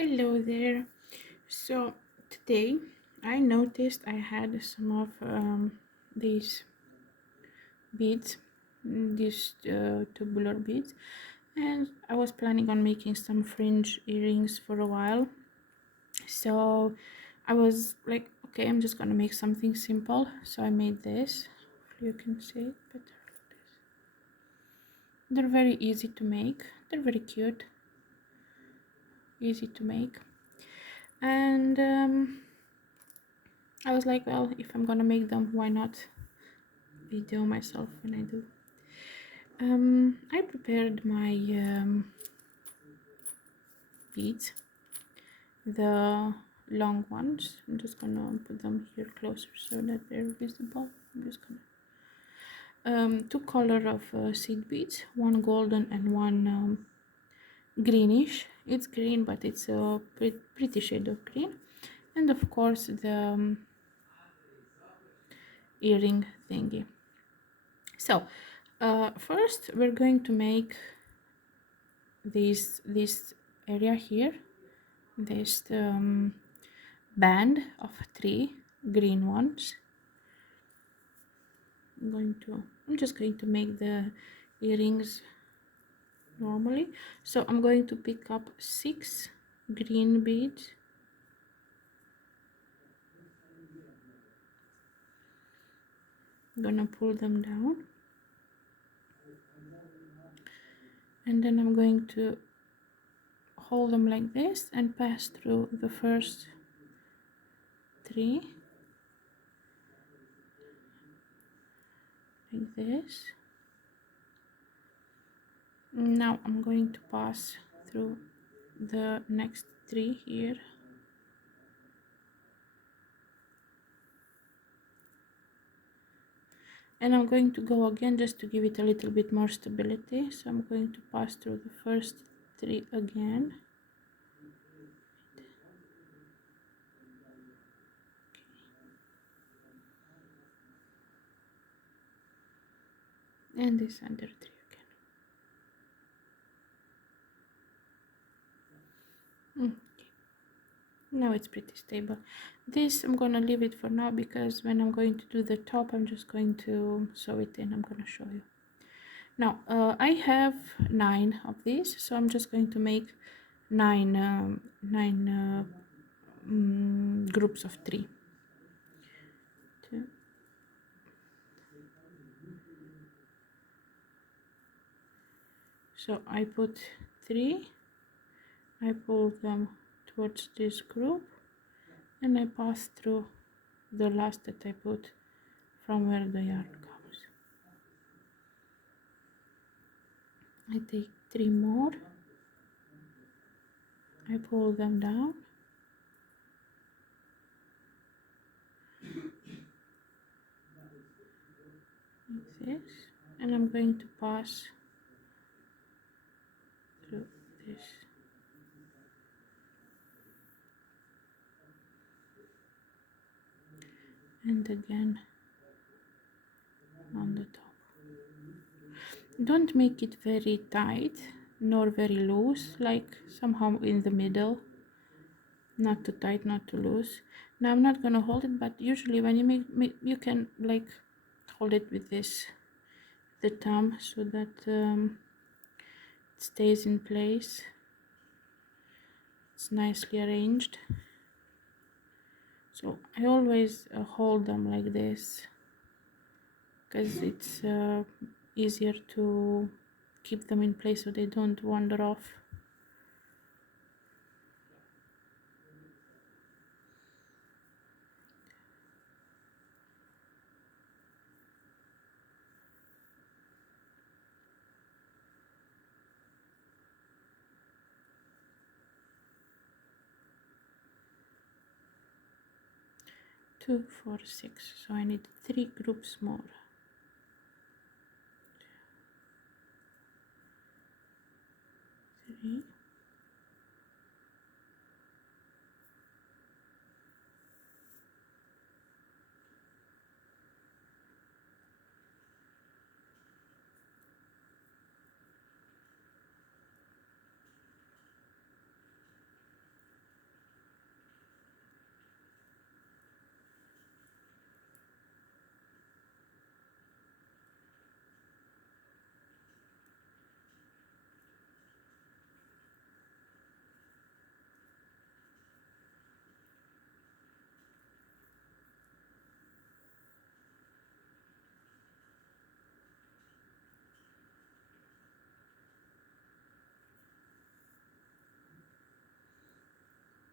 Hello there. So today I noticed I had some of these beads, these tubular beads, and I was planning on making some fringe earrings for a while. So I was like, okay, I'm just gonna make something simple. So I made this. You can see it better. They're very easy to make. They're very cute, easy to make, and I was like, well, if I'm gonna make them, why not video myself when I do. I prepared my beads, the long ones. I'm just gonna put them here closer so that they're visible. I'm just gonna two color of seed beads, one golden and one greenish. It's green, but it's a pretty shade of green, and of course the earring thingy. So first we're going to make this area here, this band of three green ones. I'm just going to make the earrings normally. So I'm going to pick up 6 green beads. I'm gonna pull them down, and then I'm going to hold them like this and pass through the first 3 like this. Now I'm going to pass through the next 3 here, and I'm going to go again just to give it a little bit more stability. So I'm going to pass through the first 3 again. And this under 3 again. Okay. Now it's pretty stable. This I'm gonna leave it for now because when I'm going to do the top, I'm just going to sew it in. I'm gonna show you. Now I have 9 of these, so I'm just going to make 9 groups of 3. 2. So I put 3, I pull them towards this group, and I pass through the last that I put from where the yarn comes. I take 3 more, I pull them down, like this, and I'm going to pass through this. And again on the top. Don't make it very tight nor very loose, like somehow in the middle, not too tight, not too loose. Now I'm not gonna hold it, but usually when you make you can like hold it with this, the thumb, so that it stays in place. It's nicely arranged. So I always hold them like this because it's easier to keep them in place so they don't wander off. Two, four, six. So I need 3 groups more. 3.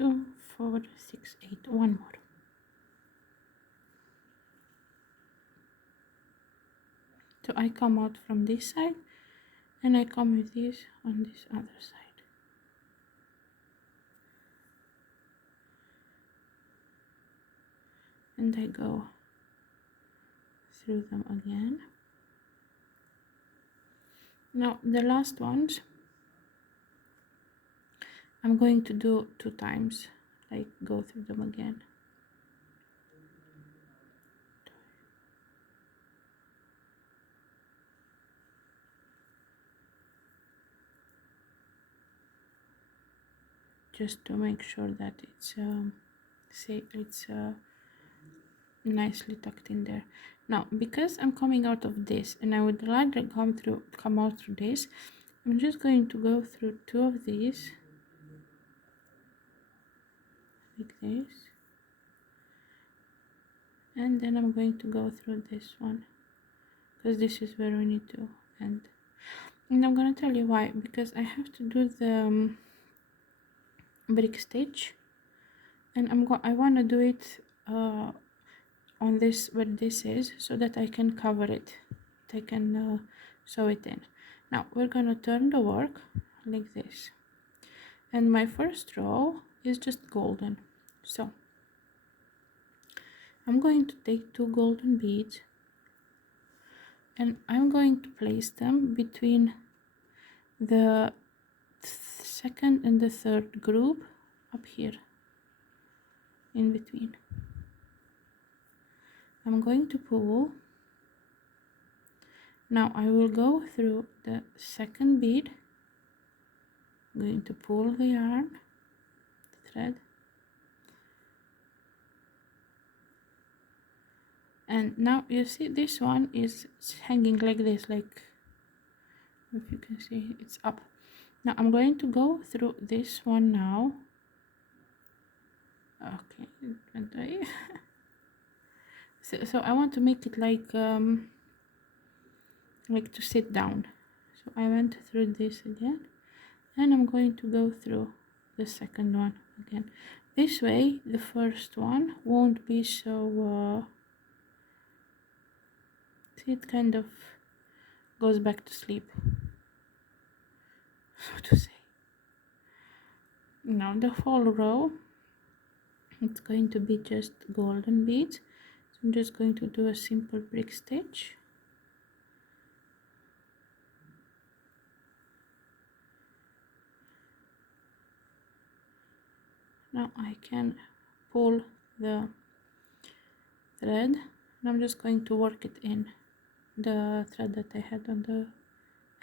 2 4 6 8, one more. So I come out from this side and I come with this on this other side. And I go through them again. Now the last ones I'm going to do 2 times, like go through them again. Just to make sure that it's nicely tucked in there. Now because I'm coming out of this and I would rather come out through this, I'm just going to go through 2 of these like this, and then I'm going to go through this one because this is where we need to end. And I'm gonna tell you why, because I have to do the brick stitch, and I want to do it on this where this is, so that I can cover it, I can sew it in. Now we're gonna turn the work like this, and my first row is just golden. So I'm going to take 2 golden beads and I'm going to place them between the second and the third group up here in between. I'm going to pull. Now I will go through the second bead. I'm going to pull the yarn, the thread, and now you see this one is hanging like this, like if you can see it's up. Now I'm going to go through this one now. Okay, so I want to make it like to sit down. So I went through this again, and I'm going to go through the second one again. This way the first one won't be so see, it kind of goes back to sleep, so to say. Now the whole row, it's going to be just golden beads. So I'm just going to do a simple brick stitch. Now I can pull the thread, and I'm just going to work it in the thread that I had on the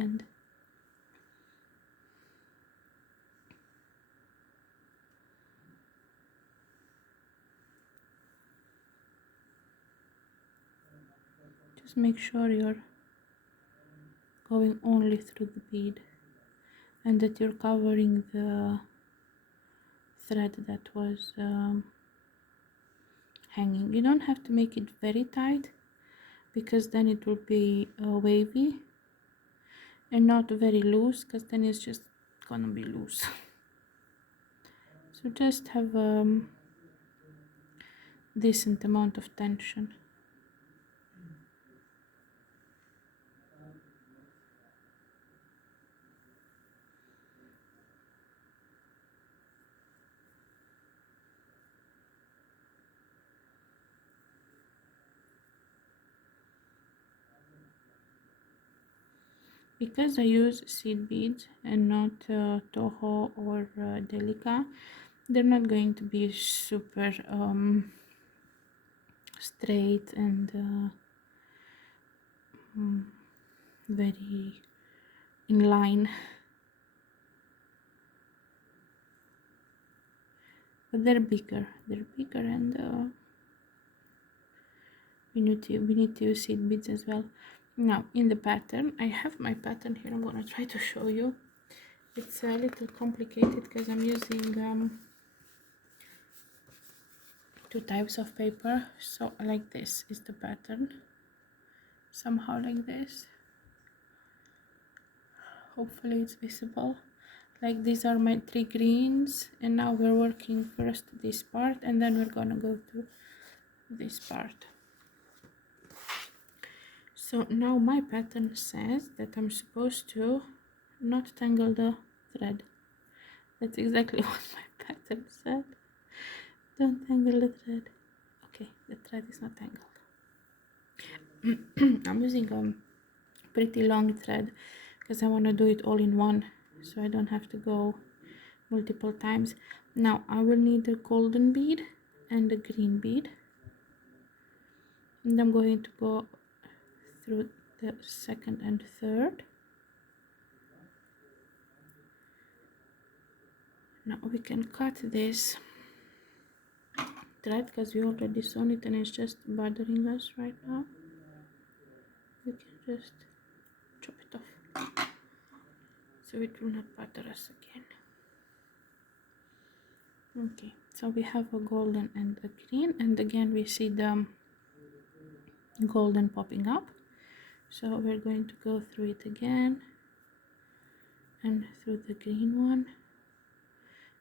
end. Just make sure you're going only through the bead and that you're covering the thread that was hanging. You don't have to make it very tight, because then it will be wavy, and not very loose, because then it's just gonna be loose. So just have decent amount of tension. Because I use seed beads and not Toho or Delica, they're not going to be super straight and very in line, but they're bigger and we need to use seed beads as well. Now in the pattern, I have my pattern here. I'm gonna try to show you. It's a little complicated because I'm using 2 types of paper. So like this is the pattern, somehow like this. Hopefully it's visible. like these are my 3 greens, and now we're working first this part and then we're gonna go to this part. So now my pattern says that I'm supposed to not tangle the thread. That's exactly what my pattern said. Don't tangle the thread. Okay, the thread is not tangled. I'm using a pretty long thread because I want to do it all in one, so I don't have to go multiple times. Now I will need a golden bead and a green bead, and I'm going to go through the second and third. Now we can cut this thread because we already sewn it and it's just bothering us right now. We can just chop it off so it will not bother us again. Okay, so we have a golden and a green, and again we see the golden popping up, so we're going to go through it again and through the green one,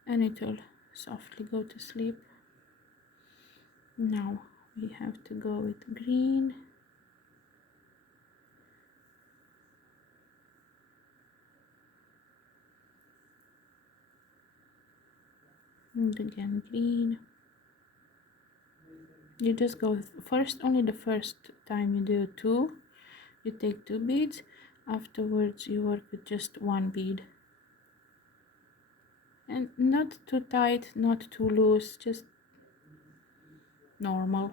and it will softly go to sleep. Now we have to go with green, and again green. You just go first, only the first time you do two, you take 2 beads. Afterwards you work with just 1 bead, and not too tight, not too loose, just normal.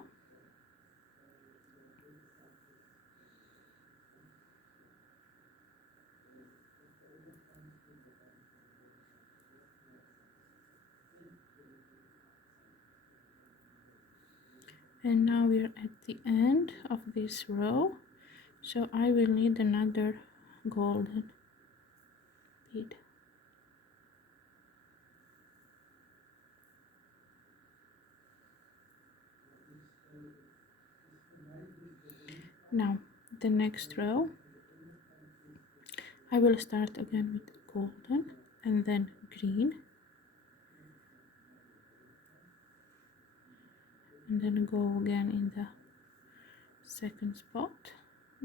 And now we're at the end of this row, so I will need another golden bead. Now the next row I will start again with golden and then green, and then go again in the second spot,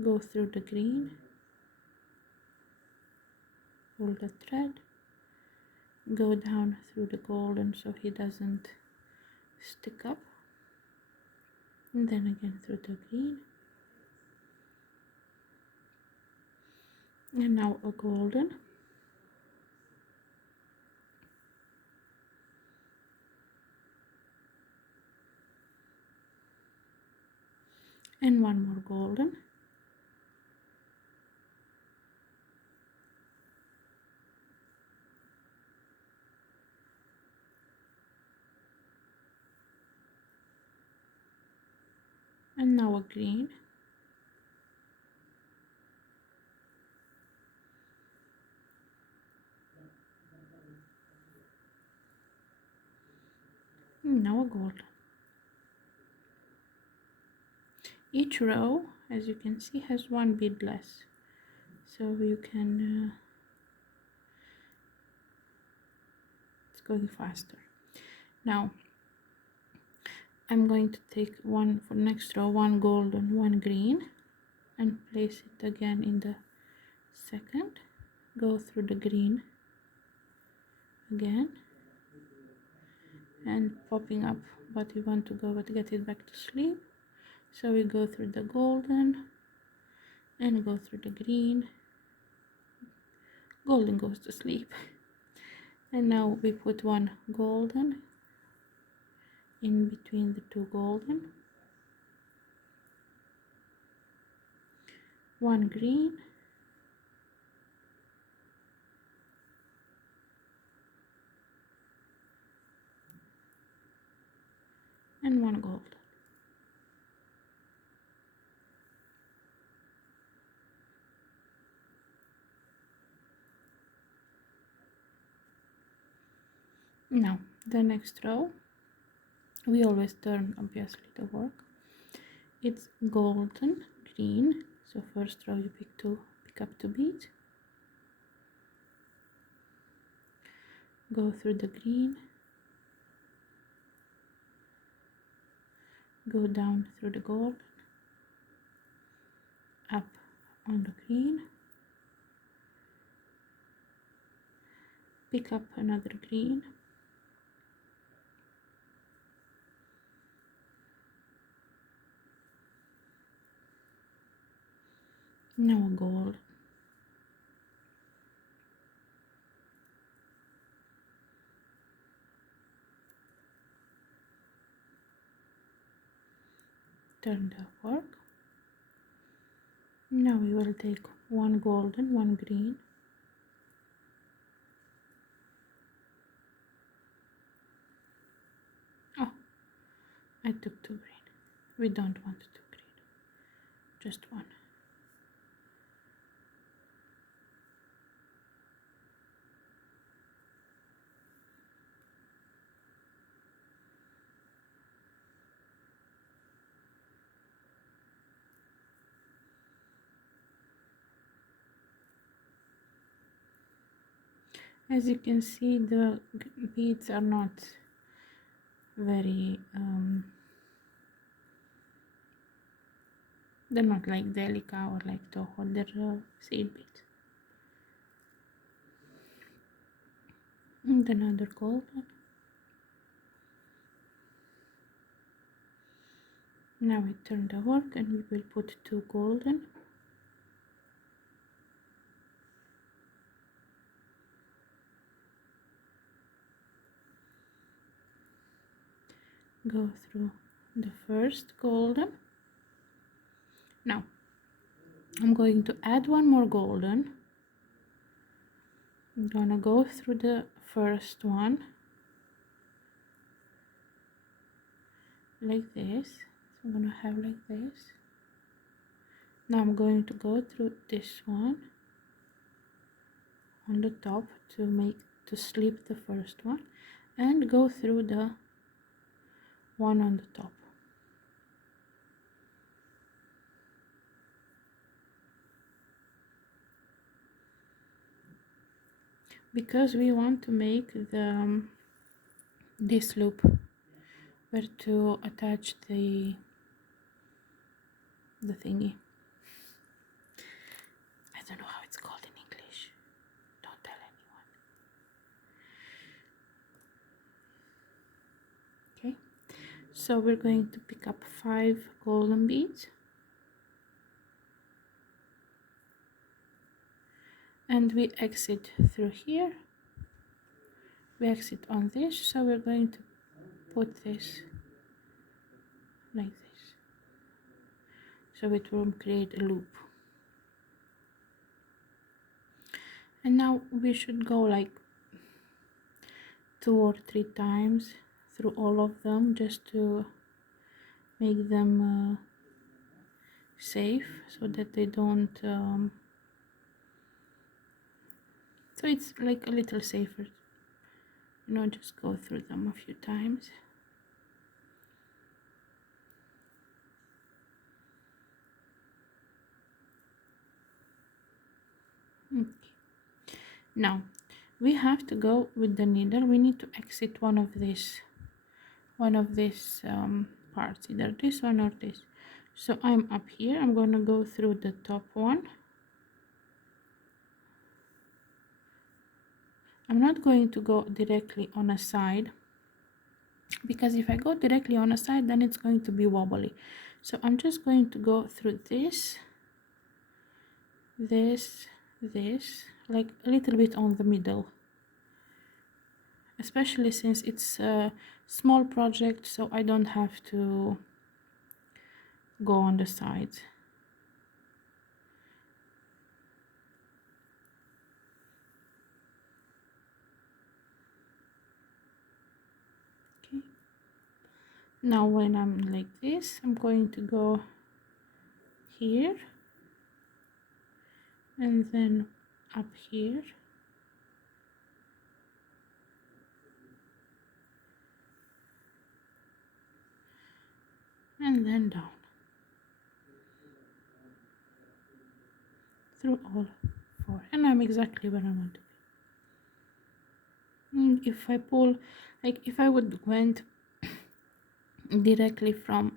go through the green, pull the thread, go down through the golden so he doesn't stick up, and then again through the green, and now a golden, and one more golden, and now a green, and now a golden. Each row, as you can see, has 1 bead less, so you can it's going faster. Now I'm going to take one for next row, 1 golden, 1 green, and place it again in the second, go through the green again, and popping up, but we want to go but get it back to sleep, so we go through the golden and go through the green. Golden goes to sleep, and now we put 1 golden in between the 2 golden, 1 green, and 1 gold. Now the next row, we always turn obviously the work. It's golden, green, so first row you pick up 2 beads, go through the green, go down through the gold, up on the green, pick up another green, now a gold, turn the work. Now we will take one golden, one green, oh, I took two green, we don't want two green, just one. As you can see, the beads are not very they're not like Delica or like Toho, they're seed beads. And another golden. Now we turn the work and we will put two golden. Go through the first golden. Now I'm going to add one more golden. I'm gonna go through the first one like this. So I'm gonna have like this. Now I'm going to go through this one on the top to slip the first one and go through the one on the top. Because we want to make this loop where to attach the thingy. I don't know how it's called in English. Don't tell anyone. Okay, so we're going to pick up 5 golden beads and we exit through here. We exit on this, so we're going to put this like this, so it will create a loop. And now we should go like 2 or 3 times through all of them just to make them safe, so that they don't so it's like a little safer, you know, just go through them a few times. Okay. Now we have to go with the needle. We need to exit one of these parts, either this one or this. So I'm up here, I'm gonna go through the top one. I'm not going to go directly on a side, because if I go directly on a side then it's going to be wobbly. So I'm just going to go through this, like a little bit on the middle, especially since it's a small project, so I don't have to go on the sides. Okay, now when I'm like this, I'm going to go here and then up here, and then down through all 4, and I'm exactly where I want to be. If I pull, like if I would went directly from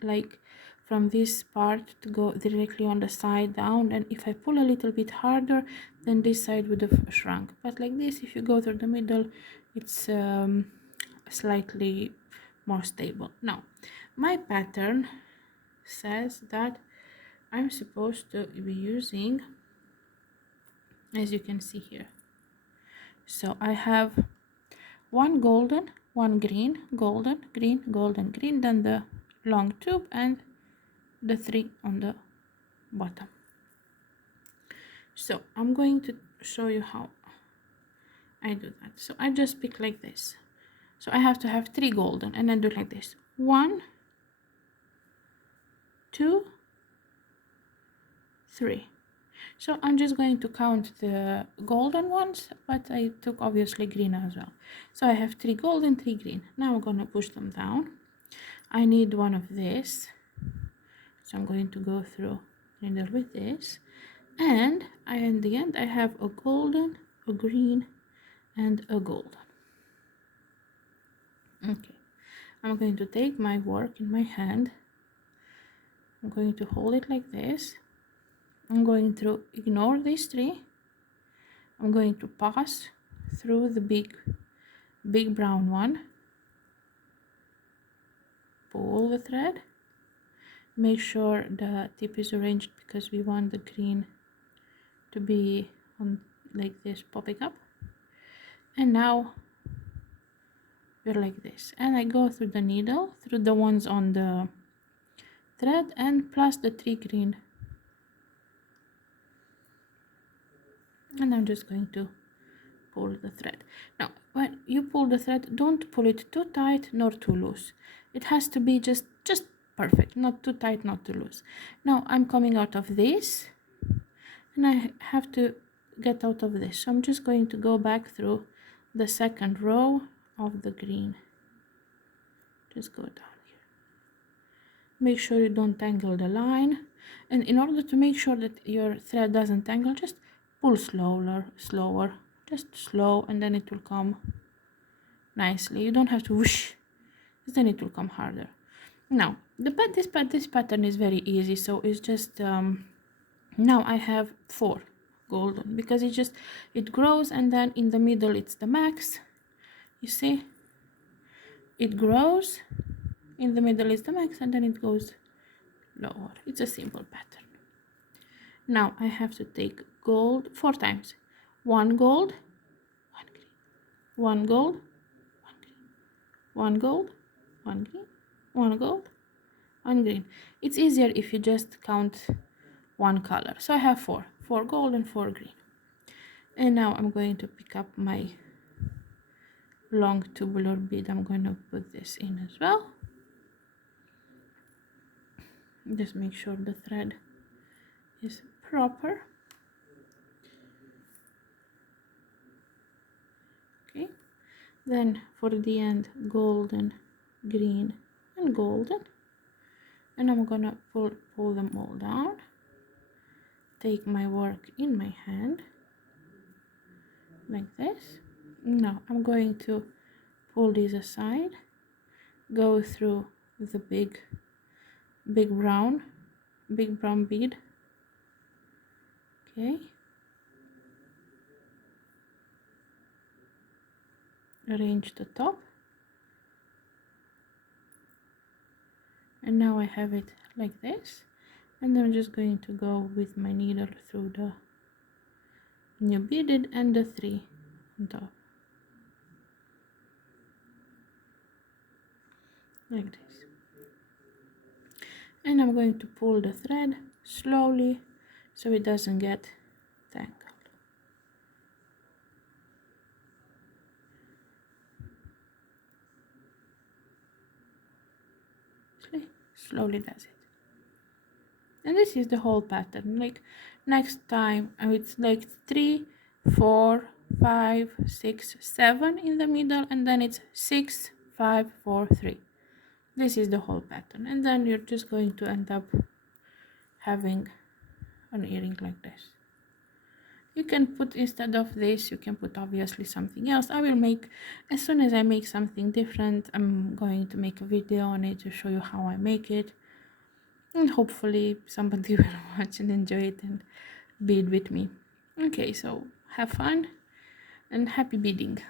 this part to go directly on the side down, and if I pull a little bit harder, then this side would have shrunk. But like this, if you go through the middle, it's slightly more stable. Now my pattern says that I'm supposed to be using, as you can see here, so I have one golden, one green, golden, green, golden, green, then the long tube and the 3 on the bottom. So I'm going to show you how I do that. So I just pick like this. So I have to have 3 golden, and then do like this. 1, 2, 3. So I'm just going to count the golden ones, but I took obviously green as well. So I have 3 golden, 3 green. Now I'm gonna push them down. I need one of this, so I'm going to go through needle with this, and in the end I have a golden, a green, and a golden. Okay, I'm going to take my work in my hand. I'm going to hold it like this. I'm going to ignore these 3. I'm going to pass through the big brown one, pull the thread, make sure the tip is arranged because we want the green to be on like this, popping up, and now we're like this, and I go through the needle, through the ones on the thread, and plus the 3 green, and I'm just going to pull the thread. Now when you pull the thread, don't pull it too tight nor too loose. It has to be just perfect, not too tight, not too loose. Now I'm coming out of this, and I have to get out of this, so I'm just going to go back through the second row of the green. Just go down here, make sure you don't tangle the line, and in order to make sure that your thread doesn't tangle, just pull slower, just slow, and then it will come nicely. You don't have to whoosh, then it will come harder. Now this pattern is very easy, so it's just now I have 4 golden, because it grows, and then in the middle it's the max. You see, it grows, in the middle is the max, and then it goes lower. It's a simple pattern. Now I have to take gold 4 times. 1 gold, 1 green, 1 gold, 1 green, 1 gold, 1 green, 1 gold, 1 green. It's easier if you just count one color. So I have 4 gold and 4 green. And now I'm going to pick up my long tubular bead. I'm going to put this in as well. Just make sure the thread is proper. Okay, then for the end, golden, green, and golden, and I'm gonna pull them all down, take my work in my hand like this. Now I'm going to pull this aside, go through the big brown bead. Okay, arrange the top, and now I have it like this, and I'm just going to go with my needle through the new beaded and the 3 on top like this, and I'm going to pull the thread slowly so it doesn't get tangled. Slowly does it. And this is the whole pattern. Like next time it's like 3, 4, 5, 6, 7 in the middle, and then it's 6, 5, 4, 3. This is the whole pattern, and then you're just going to end up having an earring like this. You can put, instead of this, you can put obviously something else. I will make, as soon as I make something different, I'm going to make a video on it to show you how I make it, and hopefully somebody will watch and enjoy it and bead with me. Okay, so have fun and happy beading.